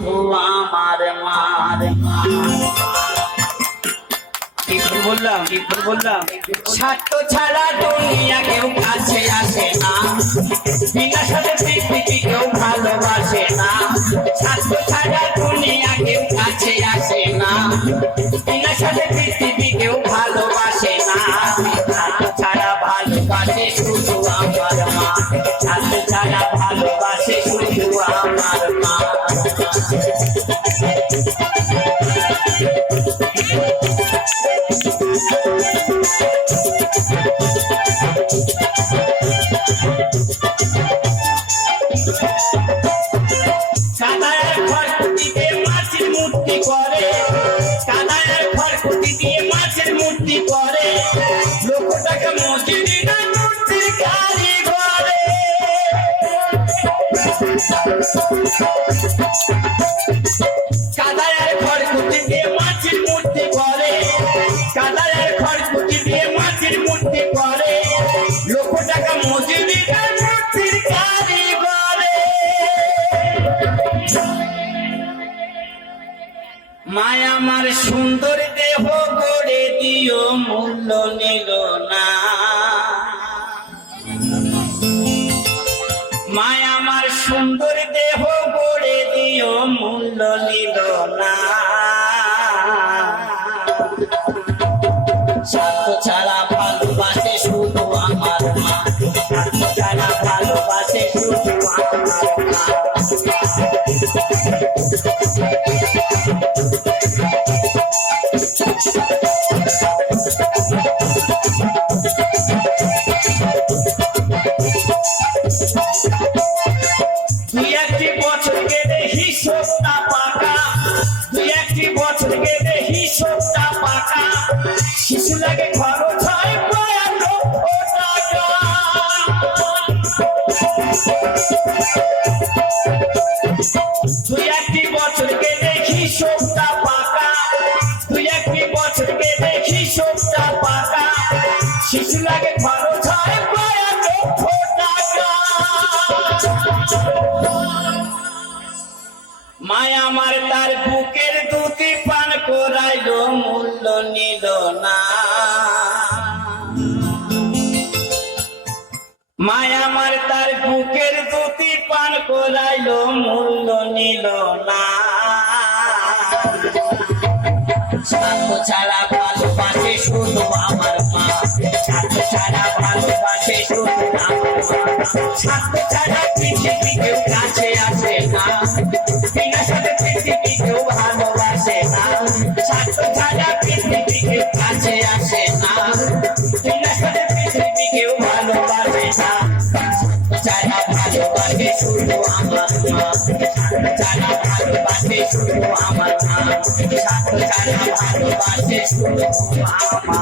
আমার মার কি বললাম স্বার্থ ছাড়া দুনিয়া কেউ কাছে আসে না, বিনা সাথে পৃথিবী কেউ ভালোবাসে না। স্বার্থ ছাড়া দুনিয়া কেউ কাছে আসে না, বিনা সাথে পৃথিবী কেউ ভালোবাসে না। স্বার্থ ছাড়া ভালোবাসে শুধু আমার মা, স্বার্থ ছাড়া ভালোবাসে শুধু আমার মা। কাদায়ের খড়কুটি দিয়ে মাছের মূর্তি করে, কাদায়ের খড়কুটি দিয়ে মাছের মূর্তি করে, লোকটাকে মজুরি না মূর্তির কারিগরে। কাদায়ের খড়কুটি দিয়ে মাছের মূর্তি করে, কাদায়ের খড়কুটি দিয়ে মাছের মূর্তি করে, লোকটাকে মজুরি না মূর্তির কারিগরে। মায়া আমার সুন্দর দেহ গড়ে দিও মূল্য নিল না, মায়া আমার সুন্দর দেহ গড়ে দিও মূল্য নিল না। স্বার্থ ছাড়া ভালোবাসে শুধু আমার মা, স্বার্থ ছাড়া ভালোবাসে শুধু আমার মা। দুই একটি বছর গেলে হিসেবটা পাকা, দুই একটি বছর গেলে হিসেবটা পাকা, শিশু লাগে খরচ হয় প্রায় 1,00,000 টাকা। দুই একটি বছর গেলে হিসেবটা পাকা, দুই একটি বছর গেলে হিসেবটা পাকা, শিশু লাগে খরচ হয় প্রায় 1,00,000 টাকা। মায়া আমার তার বুকের দুধি পান করাইলো মূল্য নিল না, মায়া আমার তার বুকের দুধি পান করাইলো মূল্য নিল না। স্বার্থ ছাড়া ভালোবাসে শুধু আমার মা, স্বার্থ ছাড়া ভালোবাসে শুধু আমার মা। স্বার্থ ছাড়া পৃথিবী কেউ কাছে আসে না, বিনা সাথে পৃথিবী কেউ ভালোবাসে না। স্বার্থ ছাড়া পৃথিবী কেউ কাছে আসে না, বিনা সাথে পৃথিবী কেউ ভালোবাসে না। ছাড়া ভালোবাসে শুধু আমার মা, ছাড়া ভালোবাসে শুধু আমার মা, ছাড়া ভালোবাসে শুধু আমার মা।